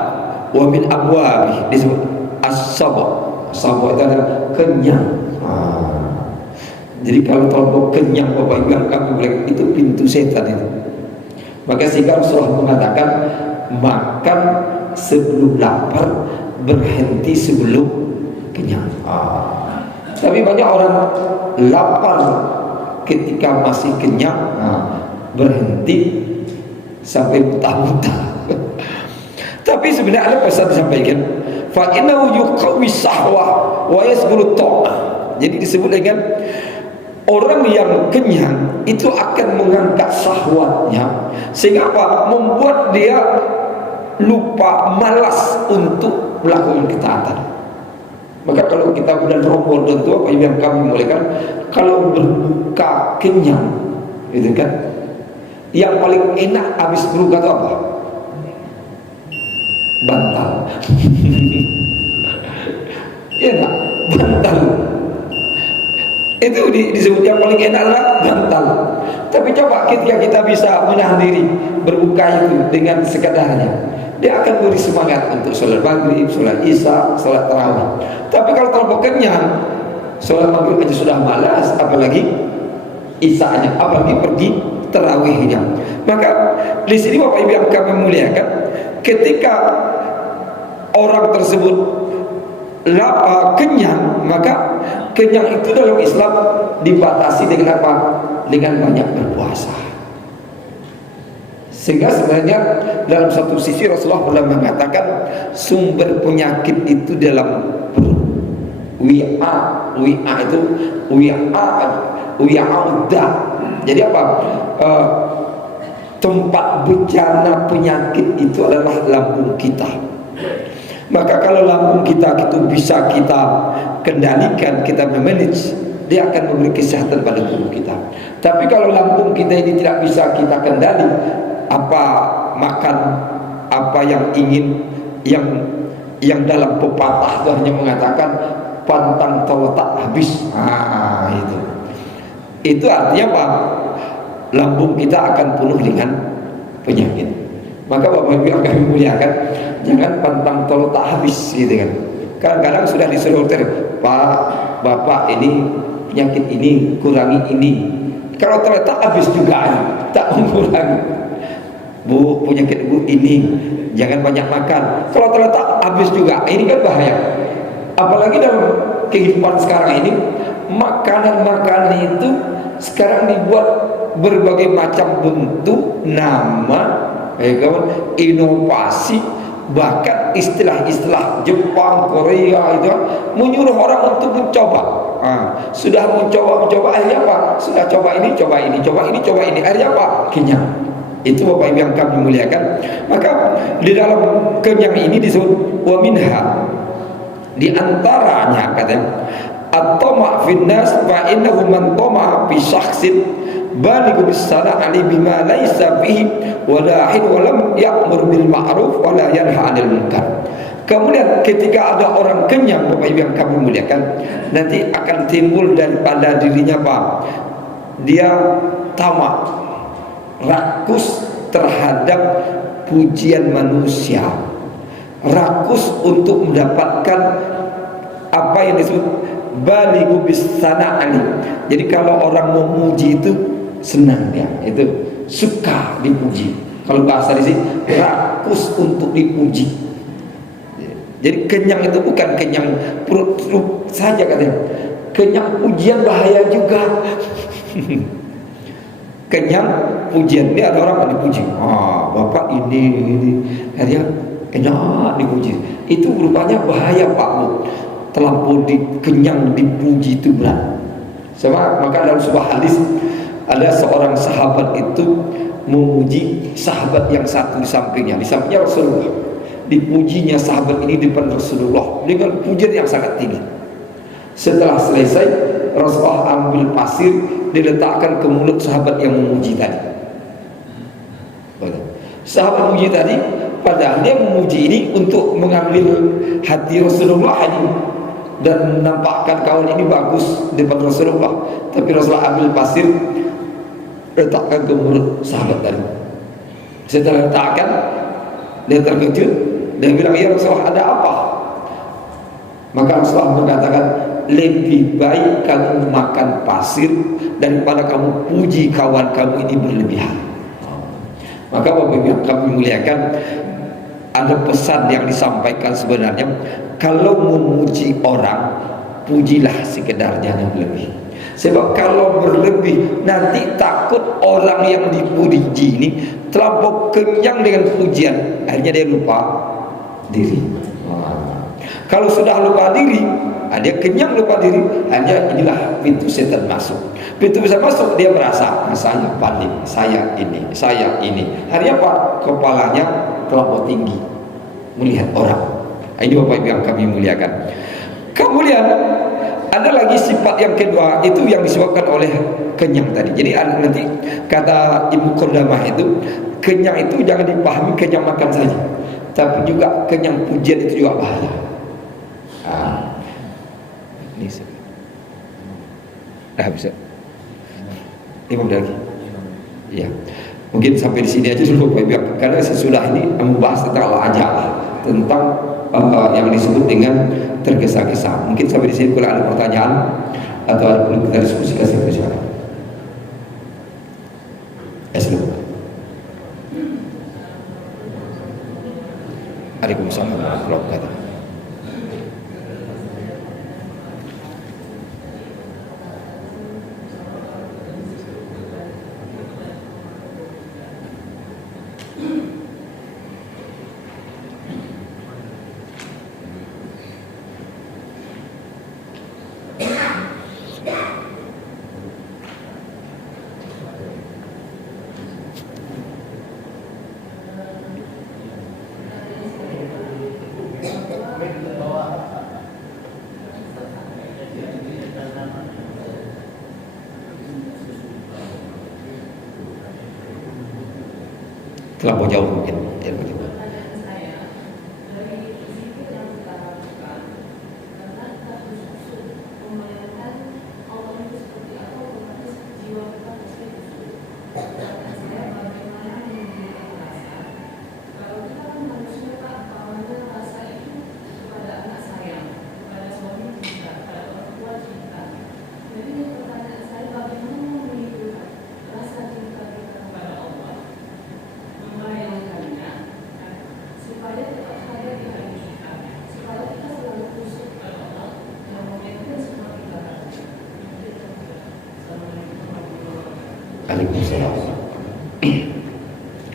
wa min abwabi, disebut as-sabr. Sabr itu adalah kenyang. Jadi kalau kelompok kenyang Bapak Ibu yang kami muliakan, itu pintu setan itu. Maka sehingga Rasulullah mengatakan makan sebelum lapar, berhenti sebelum kenyang. Tapi banyak orang lapar ketika masih kenyang, berhenti sampai muntah-muntah. Tapi sebenarnya ada pesan disampaikan, fa innahu yuqawwi sahwah wa yasburu ta'ah. Jadi disebut dengan orang yang kenyang itu akan mengangkat syahwatnya, sehingga apa? Membuat dia lupa, malas untuk melakukan ketaatan. Maka kalau kita bulan Ramadan itu apa yang kami mulaikan, kalau berbuka kenyang, gitu kan? Yang paling enak habis berbuka itu apa? Bantal. Enak, bantal. Itu disebut yang paling enak adalah bantal. Tapi coba ketika kita bisa menahan diri berbuka itu dengan sekadarnya, dia akan beri semangat untuk sholat maghrib, sholat isya, sholat tarawih. Tapi kalau terlalu kenyang, sholat maghrib aja sudah malas, apalagi isyanya, apalagi pergi tarawihnya. Maka di sini Bapak Ibu yang kami muliakan, ketika orang tersebut kenyang, maka kenyang itu dalam Islam dibatasi dengan apa? Dengan banyak berpuasa. Sehingga sebenarnya dalam satu sisi Rasulullah pernah mengatakan sumber penyakit itu dalam perut. Wi'a itu wi'a'udda. Jadi apa? Tempat bencana penyakit itu adalah lambung kita. Maka kalau lambung kita itu bisa kita kendalikan, kita memanage, dia akan memberi kesehatan pada tubuh kita. Tapi kalau lambung kita ini tidak bisa kita kendali, apa makan, apa yang ingin, yang dalam pepatah itu hanya mengatakan pantang terletak habis. Itu artinya apa? Lambung kita akan penuh dengan penyakit. Maka Bapak Ibu yang kami muliakan, jangan pantang terletak habis, gitu kan. Kadang-kadang sudah disuruh Pak, Bapak ini penyakit ini, kurangi ini. Kalau terletak habis juga, tak mengurangi. Bu, penyakit Bu ini, jangan banyak makan. Kalau terletak habis juga, ini kan bahaya. Apalagi dalam kehidupan sekarang ini, makanan-makanan itu sekarang dibuat berbagai macam bentuk, nama, inovasi, bahkan istilah-istilah Jepang, Korea itu menyuruh orang untuk mencoba. Sudah mencoba, akhirnya apa? Sudah coba ini, akhirnya apa? Kenyang. Itu Bapak Ibu yang kami muliakan. Maka di dalam kenyang ini disebut wa minha, di antaranya katanya at-tama' fin nas fa innahu man tama'a bi syakhsin balighu bis-sana' ali bima laysa fihi walahin wa lam ya'mur bil ma'ruf wa la yanha 'anil munkar. Kemudian ketika ada orang kenyang, Bapak Ibu yang kami muliakan, nanti akan timbul daripada dirinya apa? Dia tamak, rakus terhadap pujian manusia, rakus untuk mendapatkan apa yang disebut balighu bis-sana'ani. Jadi kalau orang memuji itu senang dia, itu suka dipuji. Kalau bahasa di sini rakus untuk dipuji. Jadi kenyang itu bukan kenyang perut saja katanya. Kenyang pujian bahaya juga. Kenyang pujian, ini ada orang yang dipuji. Bapak ini dia enak dipuji. Itu rupanya bahaya Pak Bu. Terlampau kenyang dipuji itu berat. Sebab maka dalam sebuah hadis ada seorang sahabat itu memuji sahabat yang satu di sampingnya Rasulullah. Dipujinya sahabat ini di depan Rasulullah dengan pujian yang sangat tinggi. Setelah selesai, Rasulullah ambil pasir diletakkan ke mulut sahabat yang memuji tadi. Sahabat memuji tadi, padahal dia memuji ini untuk mengambil hati Rasulullah ini dan menampakkan kawan ini bagus di depan Rasulullah. Tapi Rasulullah ambil pasir letakkan ke mulut sahabat tadi. Setelah letakkan, dia terkejut. Dia bilang, ya Rasulullah, ada apa? Maka Rasulullah mengatakan, lebih baik kamu makan pasir daripada kamu puji kawan kamu ini berlebihan. Maka Bapak Ibu yang kami muliakan, ada pesan yang disampaikan sebenarnya, kalau memuji orang, pujilah sekedarnya yang lebih. Sebab kalau berlebih, nanti takut orang yang dipuji ini terlampau kenyang dengan pujian, akhirnya dia lupa diri. Kalau sudah lupa diri, dia kenyang lupa diri, hanya inilah pintu setan masuk. Pintu bisa masuk, dia merasa saya panik, saya ini. Hari apa? Kepalanya terlampau tinggi melihat orang. Ini Bapak Ibu yang kami muliakan. Kemudian ada lagi sifat yang kedua, itu yang disebabkan oleh kenyang tadi. Jadi nanti kata Ibu Qudamah itu, kenyang itu jangan dipahami kenyang makan saja, tapi juga kenyang pujian itu juga bahaya. Ini bisa. Ini mau lagi. Iya. Mungkin sampai di sini aja dulu Bapak Ibu, karena sesudah ini membahas tentang al-ajalah, tentang yang disebut dengan tergesa-gesa. Mungkin sampai di sini kalau ada pertanyaan atau ada perlu kita diskusikan sampai sekarang. Waalaikumsalam warahmatullahi wabarakatuh. Terlampau jauh mungkin.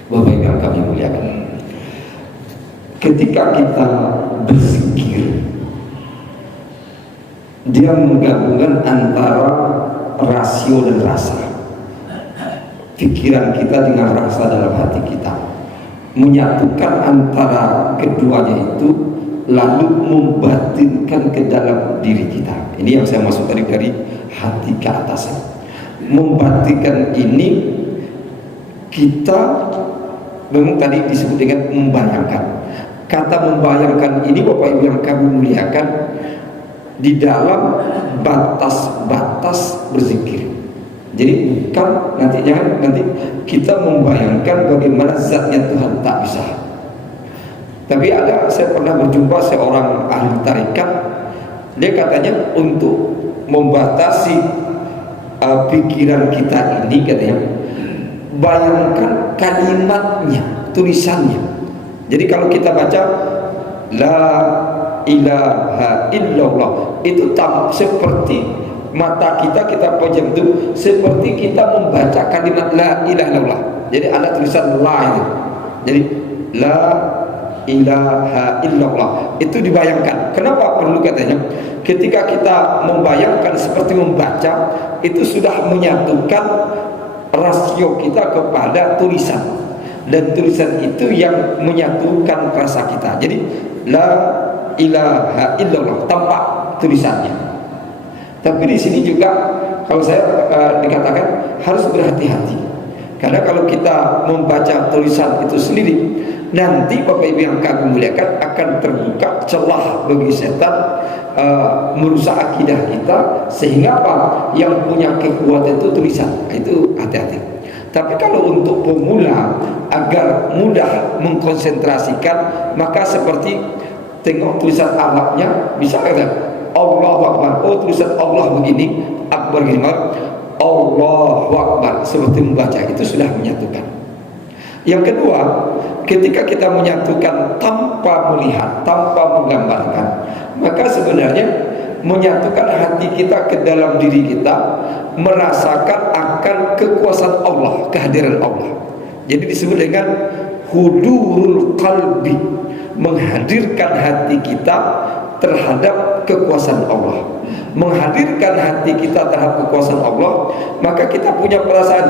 Bapak Ibu yang kami muliakan, ketika kita berzikir, dia menggabungkan antara rasio dan rasa, pikiran kita dengan rasa dalam hati kita, menyatukan antara keduanya itu, lalu membatinkan ke dalam diri kita. Ini yang saya maksud tadi dari hati ke atas. Membatinkan ini kita memang tadi disebut dengan membayangkan. Kata membayangkan ini Bapak Ibu yang kami muliakan, di dalam batas-batas berzikir. Jadi bukan nanti kita membayangkan bagaimana zatnya Tuhan, tak bisa. Tapi saya pernah berjumpa seorang ahli tarikat, dia katanya untuk membatasi pikiran kita ini, katanya bayangkan kalimatnya, tulisannya. Jadi kalau kita baca la ilaha illallah, itu seperti mata kita pejam itu seperti kita membaca kalimat la ilaha illallah. Jadi ada tulisan la itu. Jadi la ilaha illallah itu dibayangkan. Kenapa perlu katanya? Ketika kita membayangkan seperti membaca, itu sudah menyatukan rasio kita kepada tulisan, dan tulisan itu yang menyatukan rasa kita. Jadi la ilaha illallah tampak tulisannya. Tapi di sini juga kalau saya dikatakan harus berhati-hati, karena kalau kita membaca tulisan itu sendiri, nanti Bapak Ibu yang kami muliakan akan terbuka celah bagi setan merusak akidah kita, sehingga apa? Yang punya kekuatan itu tulisan. Itu hati-hati. Tapi kalau untuk pemula agar mudah mengkonsentrasikan, maka seperti tengok tulisan Arabnya, bisa kata Allahu Akbar. Oh, tulisan Allah begini, Akbar begini, Allahu Akbar, seperti membaca, itu sudah menyatukan. Yang kedua, ketika kita menyatukan tanpa melihat, tanpa menggambarkan, maka sebenarnya menyatukan hati kita ke dalam diri kita, merasakan akan kekuasaan Allah, kehadiran Allah. Jadi disebut dengan hudurul qalbi, menghadirkan hati kita terhadap kekuasaan Allah, menghadirkan hati kita terhadap kekuasaan Allah, maka kita punya perasaan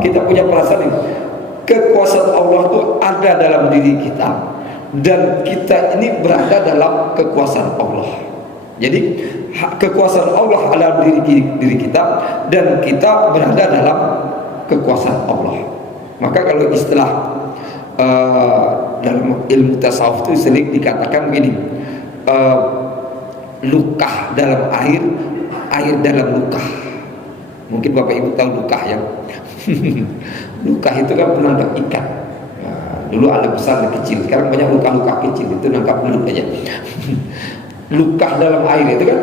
kita punya perasaan ini, kekuasaan Allah itu ada dalam diri kita, dan kita ini berada dalam kekuasaan Allah. Jadi kekuasaan Allah dalam diri kita, dan kita berada dalam kekuasaan Allah. Maka kalau istilah dalam ilmu tasawuf itu sering dikatakan begini, luka dalam air, air dalam luka. Mungkin Bapak Ibu tahu luka ya. Luka itu kan penangkap ikan. Dulu ada besar dan kecil, sekarang banyak luka-luka kecil, itu nangkap belut aja. Luka dalam air itu kan,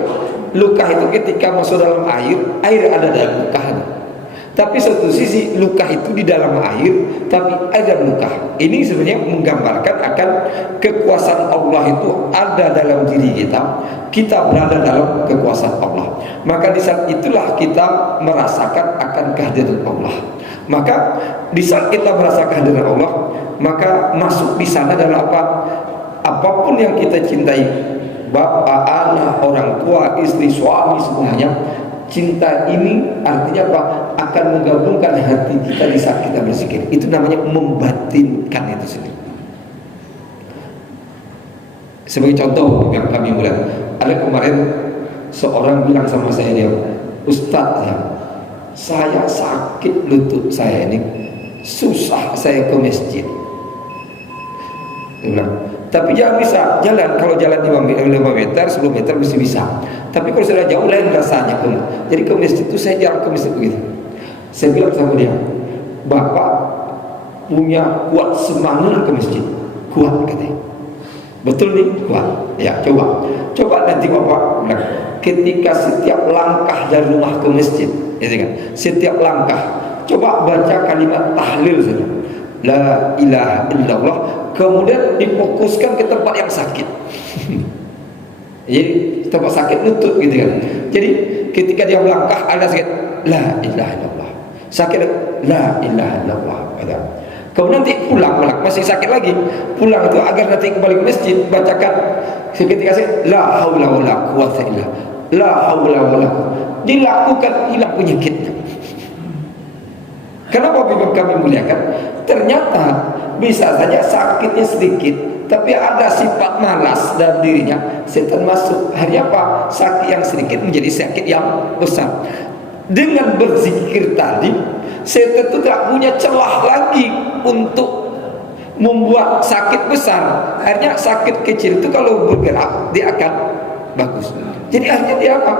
luka itu ketika masuk dalam air, air ada dalam luka. Tapi satu sisi luka itu di dalam air, tapi ada luka. Ini sebenarnya menggambarkan akan kekuasaan Allah itu ada dalam diri kita. Kita berada dalam kekuasaan Allah. Maka di saat itulah kita merasakan akan kehadiran Allah. Maka di saat kita merasakan kehadiran Allah, maka masuk di sana adalah apa? Apapun yang kita cintai, bapak, anak, orang tua, istri, suami, semuanya. Cinta ini artinya apa? Akan menggabungkan hati kita di saat kita berzikir. Itu namanya membatinkan itu sendiri. Sebagai contoh yang kami mulai, ada kemarin seorang bilang sama saya, dia, Ustadz ya, saya sakit lutut saya ini, susah saya ke masjid. Dia bilang, tapi jangan bisa jalan, kalau jalan 5 meter, 10 meter mesti bisa. Tapi kalau sudah jauh lain rasanya. Jadi ke masjid itu saya jarang ke masjid begitu. Saya bilang sama dia, Bapak punya kuat semangat ke masjid, kuat katanya. Betul nih, kuat. Ya coba nanti Bapak bilang, ketika setiap langkah dari rumah ke masjid, gitu kan, setiap langkah coba baca kalimat tahlil saja, la ilaha illallah, kemudian difokuskan ke tempat yang sakit. Jadi tempat sakit lutut gitu kan. Jadi ketika dia melangkah ada sakit, la ilaha illallah. Sakit, la ilaha illallah. Kemudian nanti pulang masih sakit lagi. Pulang itu agar nanti kembali ke masjid bacakan ketika sakit, la haula wala quwwata illa la haula wala. Dilakukan hilang penyakitnya. Kenapa kami muliakan? Ternyata bisa saja sakitnya sedikit, tapi ada sifat malas dalam dirinya, setan masuk. Hari apa? Sakit yang sedikit menjadi sakit yang besar. Dengan berzikir tadi, setan itu tidak punya celah lagi untuk membuat sakit besar. Akhirnya sakit kecil itu kalau bergerak dia akan bagus. Jadi akhirnya dia apa?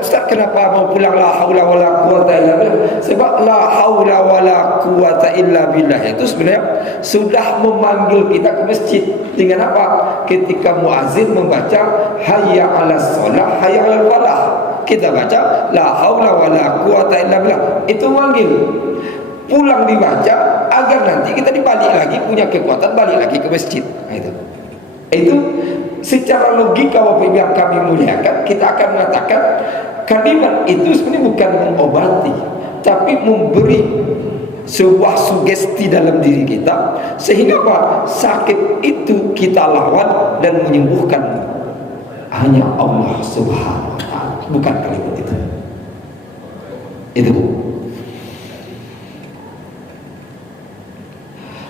Ustaz, kenapa mau pulang la haula wala quwata illa billah? Sebab la haula wala quwata illa billah itu sebenarnya sudah memanggil kita ke masjid. Dengan apa? Ketika muazin membaca hayya 'alas shalah, hayya 'alal falah, kita baca la haula wala quwata illa billah. Itu manggil. Pulang dibaca agar nanti kita dibalik lagi, punya kekuatan balik lagi ke masjid. Itu secara logika Bapak Ibu yang kami muliakan, kita akan mengatakan kalimat itu sebenarnya bukan mengobati, tapi memberi sebuah sugesti dalam diri kita, sehingga apa? Sakit itu kita lawan dan menyembuhkan hanya Allah Subhanahu wa ta'ala, bukan kalimat itu. Itu.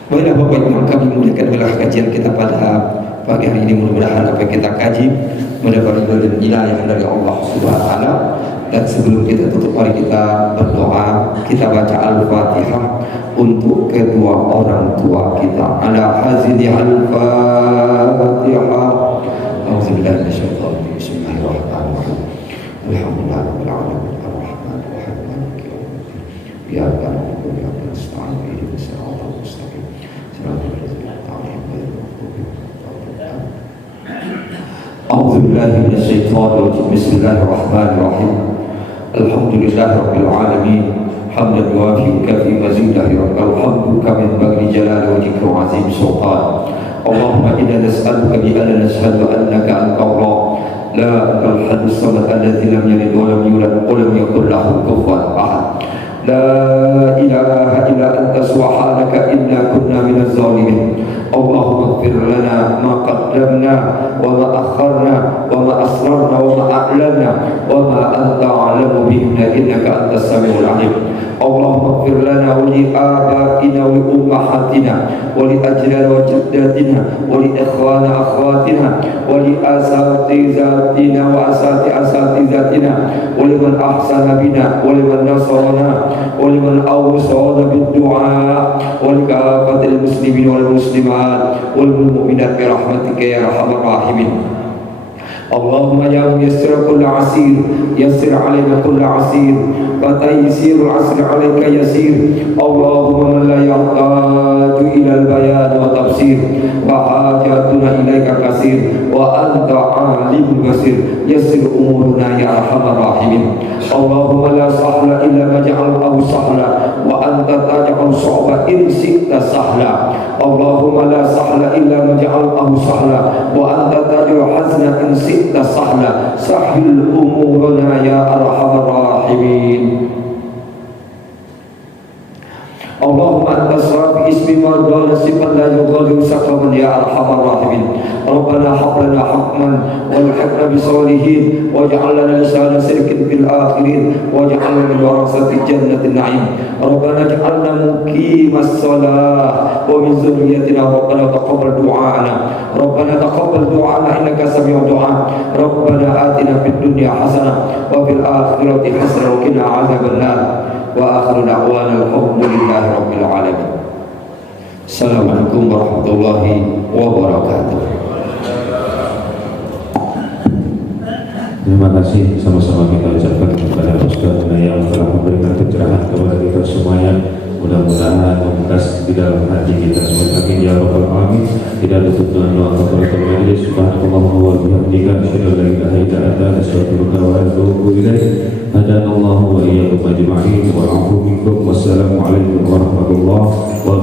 Baiklah Bapak Ibu yang kami muliakan, adalah kajian kita pada pagi hari ini. Mudah-mudahan apa yang kita kaji mendapat dan hidayah dari Allah Subhanahu wa ta'ala. Dan sebelum kita tutup, mari kita berdoa. Kita baca Al-Fatihah untuk kedua orang tua kita. Ala hazini Al-Fatihah. Auzubillahi minasyaitonir rajim. Bismillahirrahmanirrahim. Alhamdulillahirabbil alamin. Arrahmanir rahim. Maliki yaumiddin. Iyyaka na'budu wa iyyaka nasta'in. Ihdinas siratal mustaqim. Siratal ladzina an'amta 'alaihim ghairil maghdubi 'alaihim. A'udzu billahi minasyaitonir rajim. Bismillahirrahmanirrahim. Alhamdulillahirabbil alamin. Hamdan yuwafi kafi mazidahi rabbal hamdu kama yanbaghi jalali wajhika wa 'azim sultan. Allahumma inna nas'aluka bi anna nashhadu annaka anta Allah la ilaha illa anta alladzi lam yalid wa lam yulad wa lam yakul lahu kufuwan ahad. La ilaha illa anta subhanaka inna kunna minaz zalimin. اللهم اغفر لنا ما قدمنا وما أخرنا وما أسررنا وما أعلنا وما أنت أعلم به إنك أنت السميع العليم. اللهم اغفر لنا ولآبائنا ولأمهاتنا ولأجلنا وجداتنا ولإخواننا أخواتنا ولأساتذتنا وأساتذتنا ولمن أحسن بنا ولمن نصرنا ولمن أوصانا بالدعاء ولكافة المسلمين والمسلمات والمؤمنات برحمتك يا أرحم الراحمين. اللهم يا ميسر كل عسير يسر علينا كل عسير فتيسير العسر عليك يسير. اللهم من لا يحتاج إلى البيان والتفسير وحاجاتنا إليك كثير وأنت عالم بصير يسر أمورنا يا أرحم الراحمين. اللهم لا سهل إلا ما جعلته سهلا وأنت تجعل الصعب إن شئت سهلا. اللهم لا سهل إلا ما جعلته سهلا وأنت تجعل الحزن إن شئت سهلا. سهل أمورنا يا أرحم الراحمين. اللهم أنت الصراط باسم مرضانا صفا لا يغادر سقما يا أرحم الراحمين. ربنا هب لنا حكما والحقنا بالصالحين واجعل لنا لسان صدق في الآخرين واجعلنا من ورثة جنة النعيم. ربنا اجعلنا مقيم الصلاة ومن ذريتنا. ربنا تقبل دعاءنا ربنا تقبل دعاءنا إنك سميع الدعاء. ربنا آتنا في الدنيا حسنة وفي الآخرة حسنة وقنا عذاب النار. وآخر دعوانا الحمد لله رب العالمين. Assalamualaikum warahmatullahi wabarakatuh. Terima kasih sama-sama kita ucapkan kepada Ustaz yang telah memberikan pencerahan kepada kita semuanya. Mudah-mudahan membekas di dalam hati kita semua. Amin ya rabbal alamin. Kita tutup dengan doa kafaratul majelis. Subhanallah wa bihamdika asyhadu an la ilaha illa anta astaghfiruka wa atubu ilaik. Hadanallahu wa iyyakum ajma'in wa a'udzu bikum. Wassalamu alaikum warahmatullahi wabarakatuh.